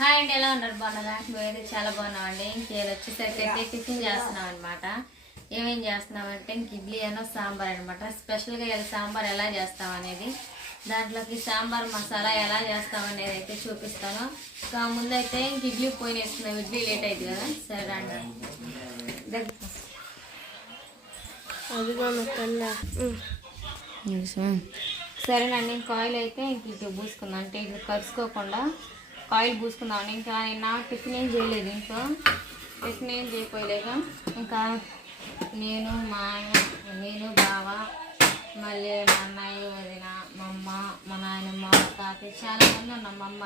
Hi అండి ఎలా ఉన్నారు? బాగున్నారా? మేమైతే చాలా బాగున్నామండి. ఇంకేది వచ్చేసరికి అయితే టిఫిన్ చేస్తున్నాం అనమాట ఏమేం చేస్తున్నామంటే ఇంక ఇడ్లీ అనో సాంబార్ అనమాట స్పెషల్గా ఇలా సాంబార్ ఎలా చేస్తాం అనేది దాంట్లోకి సాంబార్ మసాలా ఎలా చేస్తాం అనేది అయితే చూపిస్తాను. ఇంకా ముందైతే ఇంక ఇడ్లీ పోయిన వేసుకున్నాం ఇడ్లీ లేట్ అయింది కదా? సరే దగ్గర సరేనండి ఇంక ఆయిల్ అయితే ఇంక ఇటు పూసుకుందాం. అంటే ఇటు కలుసుకోకుండా ఆయిల్ పూసుకుందామండి ఇంకా నేను టిఫిన్ ఏం చేయలేదు ఇంకా టిఫిన్ ఏం చేయకపోయలేక ఇంకా నేను మా నేను బావ మళ్ళీ మా అన్నయ్య వదిన మా అమ్మ మా నాయనమ్మ తాత తాతయ్య చాలా మంది ఉన్నాం మా అమ్మ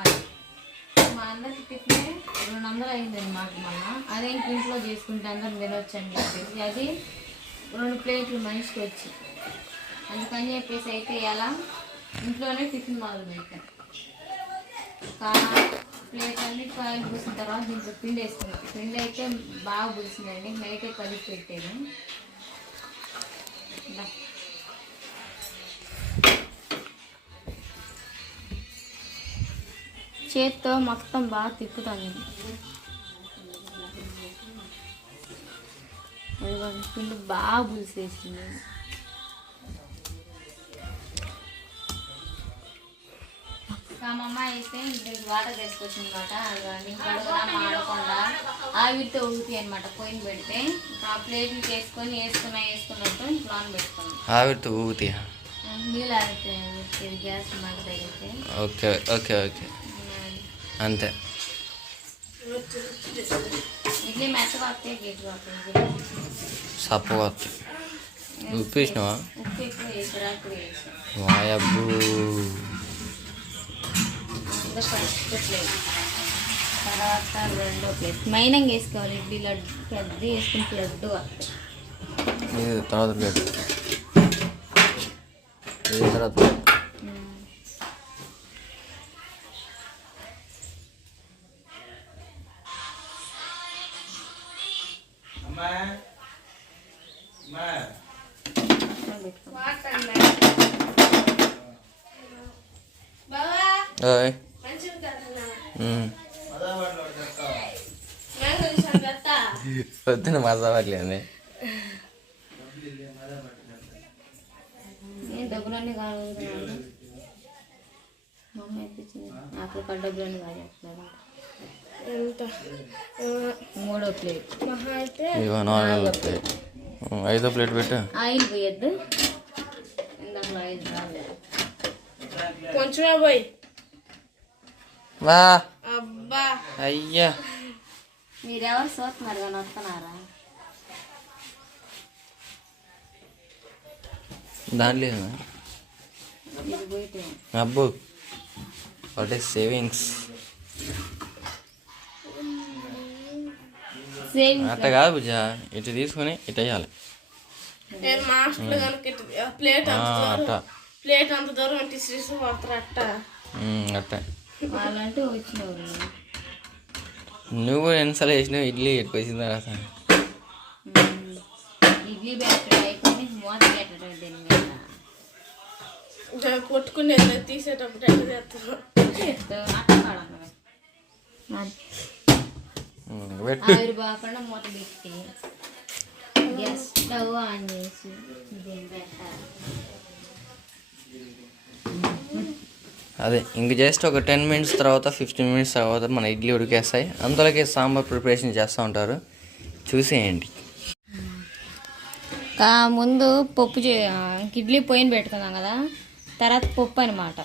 మా అందరికి టిఫిన్ రెండు వందలు అయిందండి మాకు మొన్న. అదే ఇంక ఇంట్లో చేసుకుంటే అందరం తినొచ్చండి చెప్పేసి. అది రెండు ప్లేట్లు మనిషికి వచ్చి. అందుకని చెప్పేసి అయితే ఎలా? ఇంట్లోనే టిఫిన్ మొదలు పెట్టాను ప్లేట్ అన్ని కాయలు పూసిన తర్వాత దీంట్లో పిండి వేసుకున్నాం. పిండి అయితే బాగా పూసిందండి నైటే కలిపి పెట్టాను. చేత్తో మొత్తం బాగా తిప్పుతాను పిండి బాగా పులిసేసింది. ఇంకా మా అమ్మ అయితే ఇంటికి వాటర్ తీసుకొచ్చింది అనమాట అదిగోండి కడుగులా మాడకుండా ఆవిరితో ఊగుతాయి అనమాట పొయ్యిని పెడితే ఇంకా ఆ ప్లేట్లు చేసుకొని వేసుకున్నా వేసుకున్నట్టు ప్లాన్ పెట్టుకున్నాం. ఆవిరితో ఊగుతాయా నీళ్ళు ఆగితే గ్యాస్ తగిలితే ఓకే ఓకే ఓకే. అంతే. ఇడ్లీ సప్పగా వస్తాయి ఉప్పు వేసినావా? ఉప్పు ఎక్కువ వేసి అప్పుడు వేసి. వాయబ్బు. ఇంకా ప్లేట్ తర్వాత రెండో ప్లేట్ మైనంగా వేసుకోవాలి. ఇడ్లీ లడ్డు పెద్ద వేసుకుంటే లడ్డు తర్వాత ప్లేట్ తర్వాత ప్లేట్ పొద్దున మజా పడలేదు నేను డబ్బులన్నీ కావాలి మా అమ్మ? ఇప్పించింది. నాకు ఒక డబ్బులన్నీ కావాలి ఎంత? మూడో ప్లేట్. మహా అయితే ఇగో నాలుగో ప్లేట్. ఉమ్, ఐదో ప్లేట్ పెట్టు. ఆయిల్ పోయొద్దు. ఇందాక ఆయిల్ రాలేదు. కొంచెమే పోయి. వా. అబ్బా. అయ్యా. మీరెవరు చూస్తున్నారు కానీ వస్తున్నారా? దాంట్లో అబ్బు. వాట్ ఈస్ సేవింగ్స్ అట్ట కాదు బుజ్జ ఇటు తీసుకొని ఇటు వేయాలి. ప్లేట్ అంత అట్ట. దూరం అట్ట. వాళ్ళంటూ నువ్వు కూడా ఎన్నిసార్లు వేసినావు? ఇడ్లీ వచ్చిన తర్వాత? ఇడ్లీ బ్యాటర్ అయిపోయి మూత పెట్టడం దీని మీద. కొట్టుకునేది తీసేటప్పుడు ఎట్లా చేస్తావు. ఆవిరి బాకుండా మూత పెట్టి గ్యాస్ స్టవ్ ఆన్ చేసి దీన్ని పెట్టాలి అదే ఇంక జస్ట్ ఒక టెన్ మినిట్స్ తర్వాత ఫిఫ్టీన్ మినిట్స్ తర్వాత మన ఇడ్లీ ఉడికేస్తాయి. అందులోకి సాంబార్ ప్రిపరేషన్ చేస్తూ ఉంటారు. చూసేయండి. కా ముందు పప్పు చే ఇడ్లీ పొయ్యిని పెట్టుకున్నాం కదా. తర్వాత పప్పు అనమాట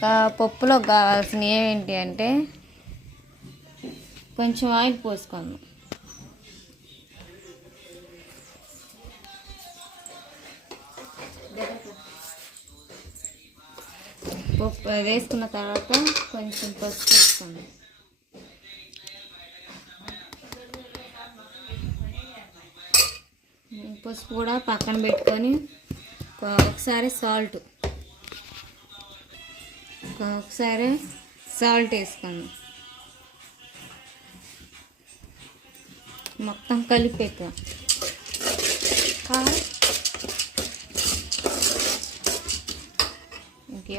కా పప్పులో కావాల్సినవి ఏంటి అంటే కొంచెం ఆయిల్ పోసుకుందాం. పప్పు వేసుకున్న తర్వాత కొంచెం పసుపు వేసుకోండి పసుపు కూడా పక్కన పెట్టుకొని ఒకసారి సాల్ట్ ఒకసారి సాల్ట్ వేసుకుందాం. మొత్తం కలిపేద్దాం. ఇంకే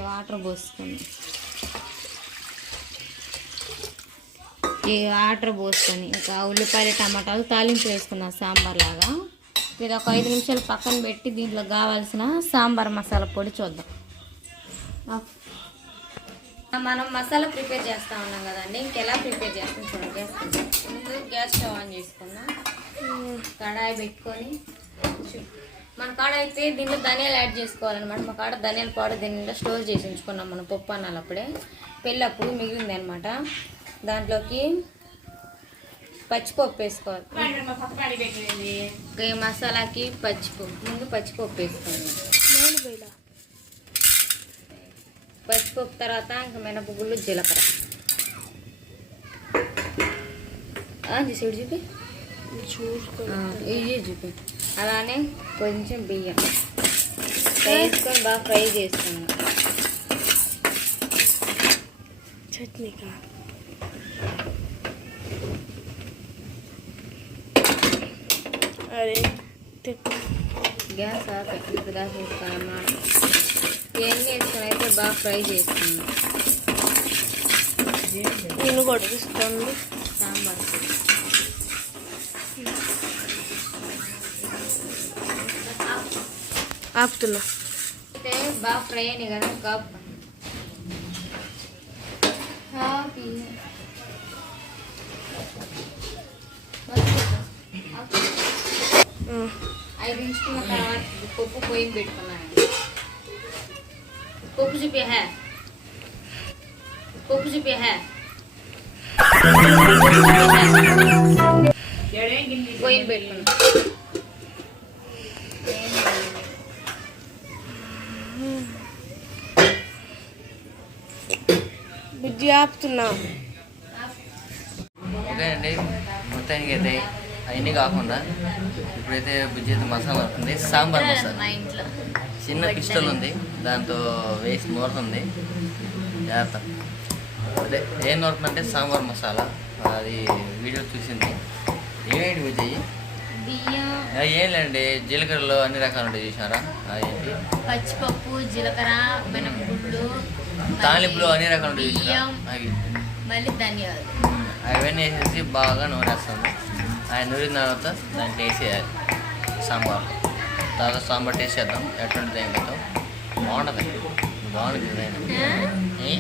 వాటర్ పోసుకుందాం ఈ వాటర్ పోసుకొని ఇంకా ఉల్లిపాయలు టమాటాలు తాలింపు వేసుకుందాం సాంబార్ లాగా. ఇది ఒక ఐదు నిమిషాలు పక్కన పెట్టి దీంట్లో కావాల్సిన సాంబార్ మసాలా పొడి చూద్దాం. మనం మసాలా ప్రిపేర్ చేస్తా ఉన్నాం కదండి ఇంకెలా ప్రిపేర్ చేస్తాం చూడండి. గ్యాస్ ముందు గ్యాస్ స్టవ్ ఆన్ చేసుకుందాం కడాయి పెట్టుకొని మన కాడ అయితే దీంట్లో ధనియాలు యాడ్ చేసుకోవాలన్నమాట. మా కాడ ధనియాల పౌడర్ దీనిలో స్టోర్ చేసి ఉంచుకున్నాం మనం పప్పు అన్నాలు అప్పుడే. పెళ్ళప్పుడు మిగిలింది అనమాట దాంట్లోకి పచ్చిపప్పు వేసుకోవాలి. మసాలాకి పచ్చిపప్పు. ముందు పచ్చిపప్పు వేసుకోండి పచ్చిపప్పు తర్వాత ఇంకా మినపగుళ్ళు జీలకర్ర. చూపి. ఆ, ఇవి చూపి. అలానే కొంచెం బియ్యం. వేసుకొని బాగా ఫ్రై చేసుకున్నాం. చట్నీ అరే గ్యాస్ ఆపి ఇప్పుడు దాకా వేసుకున్నాం ఇవన్నీ వేసుకొని అయితే బాగా ఫ్రై చేసుకున్నాం. నేను కూడా సాంబార్ పొడి. ఆపుతున్నా అయితే బాగా ఫ్రై అయినాయి కదా కాపు హ్యాపీ ఐదు నిమిషాల తర్వాత పప్పు పొయ్యి పెట్టుకున్నాను పప్పు చూపి హే పప్పు చూపి హే పొయ్యి పెట్టుకున్నా బుజ్జి ఆపుతున్నా. ఓకే అండి. మొత్తానికి అయితే అవన్నీ కాకుండా ఇప్పుడైతే బుజ్జి అయితే మసాలా అవుతుంది సాంబార్ మసాలా. మా ఇంట్లో. చిన్న పిస్టల్ ఉంది. దాంతో వేసి నూరుతుంది జాగ్రత్త. అదే ఏం నూరుతుందంటే సాంబార్ మసాలా. అది వీడియో చూసింది. ఏమేంటి ఆ, ఏం లేండి జీలకర్రలో అన్ని రకాలు ఉంటాయి. చూసారా అదేంటి పచ్చిపప్పు జీలకర్ర మినపగుళ్ళు తాలింపులో అన్ని రకాలు అవి. మళ్ళీ ధనియాలు. అవన్నీ వేసేసి బాగా నూరేస్తాము ఆయన నూరిన తర్వాత దాంట్లో వేసేయాలి. సాంబార్. తర్వాత సాంబార్ టేస్ట్ చేద్దాం. ఎటువంటి ఏంటో బాగుంటుంది. బాగుంటుంది ఏ?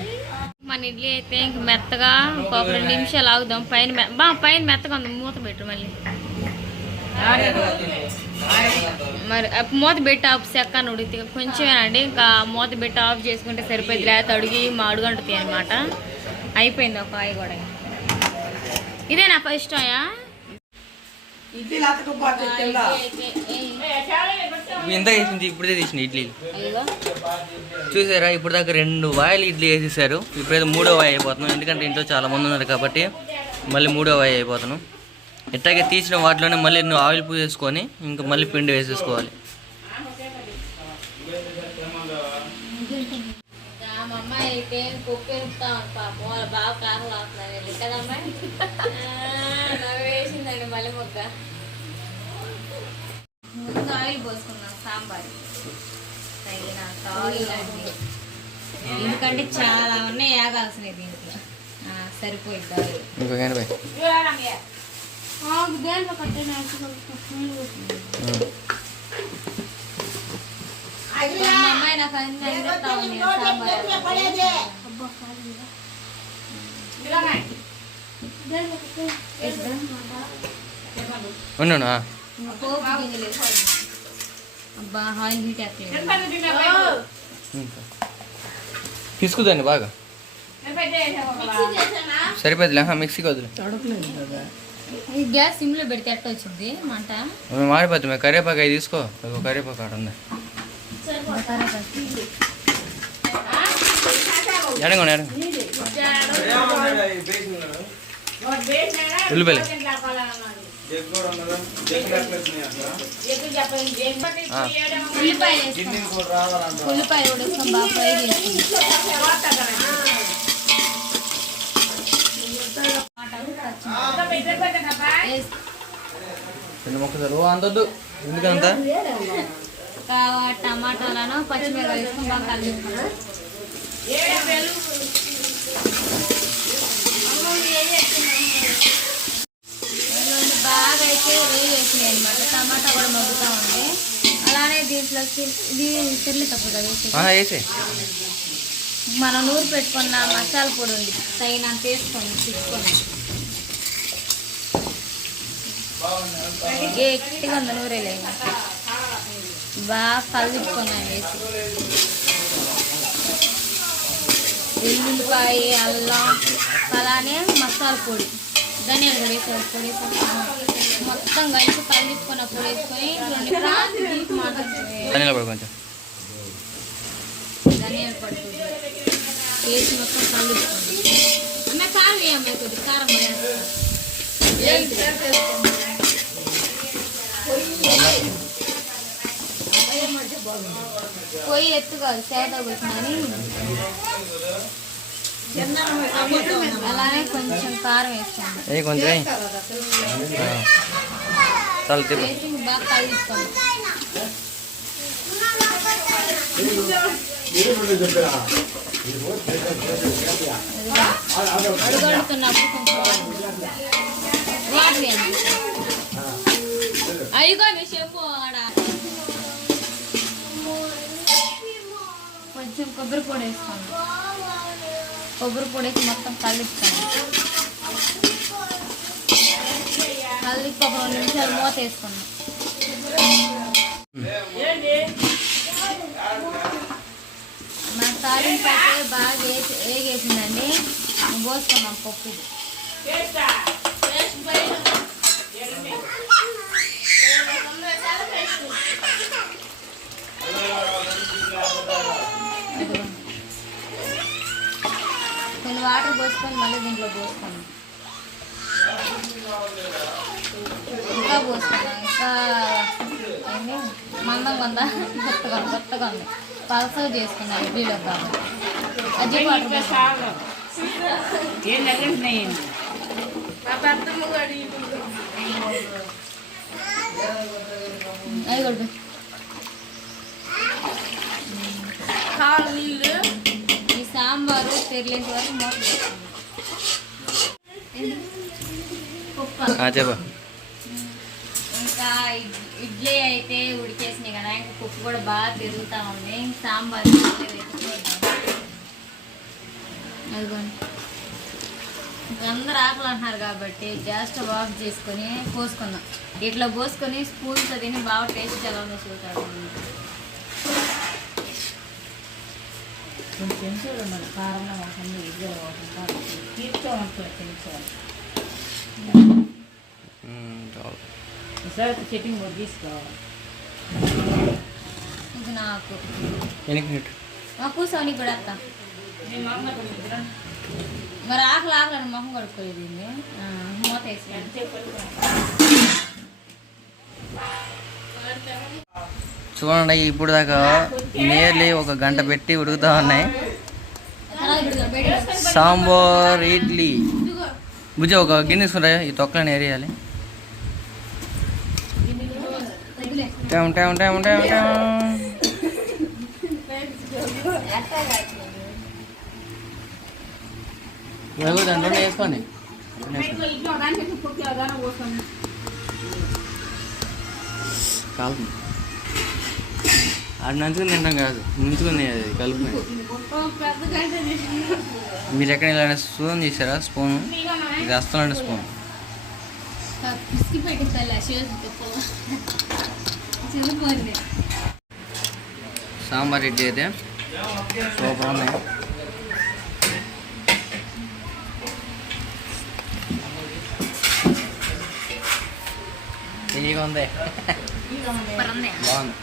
మన ఇడ్లీ అయితే ఇంక మెత్తగా ఒక రెండు నిమిషాలు ఆగుదాం. పైన బా పైన మెత్తగా ఉంది. మూత పెట్టు మళ్ళీ. మరి మూత పెట్టి ఆఫ్ సెక్క ఉడితే కొంచెమేనండి ఇంకా మూత పెట్టి ఆఫ్ చేసుకుంటే సరిపోయింది లేకపోతే అడిగి మా అడుగంటుంది అనమాట అయిపోయింది ఒక కాయ కూడా. ఇదే నా ఫస్ట్ ఆయా ఇంత వేసింది ఇప్పుడే తీసిన ఇడ్లీ. చూసారా ఇప్పుడు దాకా రెండు వాయిలు ఇడ్లీ వేసేసారు ఇప్పుడైతే మూడో వాయి అయిపోతున్నాం. ఎందుకంటే ఇంట్లో చాలా మంది ఉన్నారు కాబట్టి మళ్ళీ మూడో వాయి అయిపోతున్నాం. ఇట్లాగే తీసిన వాటిలోనే మళ్ళీ నువ్వు ఆయిల్ పూసేసుకొని ఇంకా మళ్ళీ పిండి వేసేసుకోవాలి. ముందు ఆయిల్ పోసుకున్నాం సాంబార్. తగినంత ఆయిల్ అండి ఎందుకంటే చాలా ఉన్నాయి వేగాల్సినవి దీంట్లో. ఆ, సరిపోయిద్ది ఆయిల్ ఉన్నాను. అబ్బా ఆయిల్ హీట్ తీసుకుదండి బాగా. సరిపోద్దిలే మిక్సీకి వదిలే. గ్యాస్ సిమ్లో పెడితే ఎట్ట వచ్చింది మంట? మాడిపోతుంది. కరివేపాకు అవి తీసుకో. ఒక కరివేపాకు ఆడ ఉంది. ఎడంగోండి ఎడంగ. ఉల్లిపల్లి ఆ, ఉల్లిపాయ ఉల్లిపాయ బాగా ఫ్రై చిన్న మొక్కలు అందొద్దు. ఎందుకంత? టమాటాలను పచ్చిమిరపకాయలు బాగా అయితే వేలు వేసినాయి అనమాట టమాటా కూడా మగ్గుతూ ఉంది అలానే దీంట్లో ఇది తిరలి వేసి మనం నూరు పెట్టుకున్న మసాలా పొడి ఉంది. తగినంత వేసుకోండి తీసుకొని. గట్టిగా ఉంది నూరేలే బాగా కలుపుకున్నాను వేసి వెల్లుల్లిపాయ అల్లం అలానే మసాలా పొడి ధనియాలు కూడా వేసారు పొడి మొత్తం కలిసి కలుపుకున్న పొడి వేసుకొని రెండు ధనియాల పొడి కొంచెం. ధనియాల పొడి వేసి మొత్తం కలుపుకోండి అమ్మ కారం వేయమ్మ కొద్ది కారం పొయ్యి ఎత్తు కాదు సేద కూర్చుని అలానే కొంచెం కారం వేసుకోండి ఏ కొంచెం వేయ్. ఆ. చాలు తిప్పు వేసి బాగా అడుగడుతున్నప్పుడు కొంచెం వాటర్ వేయండి అయ్యగో మీ చెప్పు ఆడ. కొంచెం కొబ్బరి పొడి వేస్తాను. కొబ్బరి పొడి వేసి మొత్తం కలుపుతాను. కలిపి ఒక రెండు నిమిషాలు మూత వేసుకున్నాం మన తాలింపు అయితే బాగా వేసి వేగేసిందండి. పోసుకున్నాం పప్పు. పోసుకొని మళ్ళీ దీంట్లో పోసుకున్నాం ఇంకా పోసుకున్నాం ఇంకా ఏంటి? మందం కొందా కొత్తగా కొత్తగా ఉంది. పలసగా చేసుకున్నాం ఇడ్లీలో కాబట్టి అజ్జి కొడు కావాలి నీళ్ళు. ఈ సాంబారు తెరలేంత వరకు మూత పెట్టుకున్నాం. పప్పు ఆ, చెప్పు. ఇంకా ఇడ్- ఇడ్లీ అయితే ఉడికేసినాయి కదా ఇంకా పప్పు కూడా బాగా పెరుగుతూ ఉంది. ఇంక సాంబార్ అందరు ఆకలి అంటున్నారు కాబట్టి గ్యాస్ ఆఫ్ చేసుకొని పోసుకుందాం. ఇట్లా పోసుకొని స్పూన్తో తిని బాగా టేస్ట్ ఎలా ఉందో చూస్తాడు కొంచెం కారంగా ఉంటుంది ఇద్దరు ఉంటుంది కూడా తీసుకోవాలి ఇంక నాకు. కూర్చొని కూడా మరి ఆకలి ఆకలి మొహం కడుక్కోలేదు మూత చూడండి ఇప్పుడు దాకా నియర్లీ ఒక గంట పెట్టి ఉడుకుతా ఉన్నాయి. సాంబార్ ఇడ్లీ. బుజ్జ ఒక గిన్నె తీసుకుంటా. ఈ తొక్కలని ఏరియాలి. వదిలే. Time time time time time ఇదిగో దాంట్లో వేసుకోండి. కాదు అది నంచుకుని తింటాం కాదు ముంచుకుని అది కలుపుకొని గంట మీరు ఎక్కడ ఇలా స్పూన్ తీసారా? స్పూన్? ఇది వస్తానండి స్పూన్. సాంబార్ ఇడ్లీ అయితే. సూపర్ ఉన్నాయి తెలియగా బాగుంది.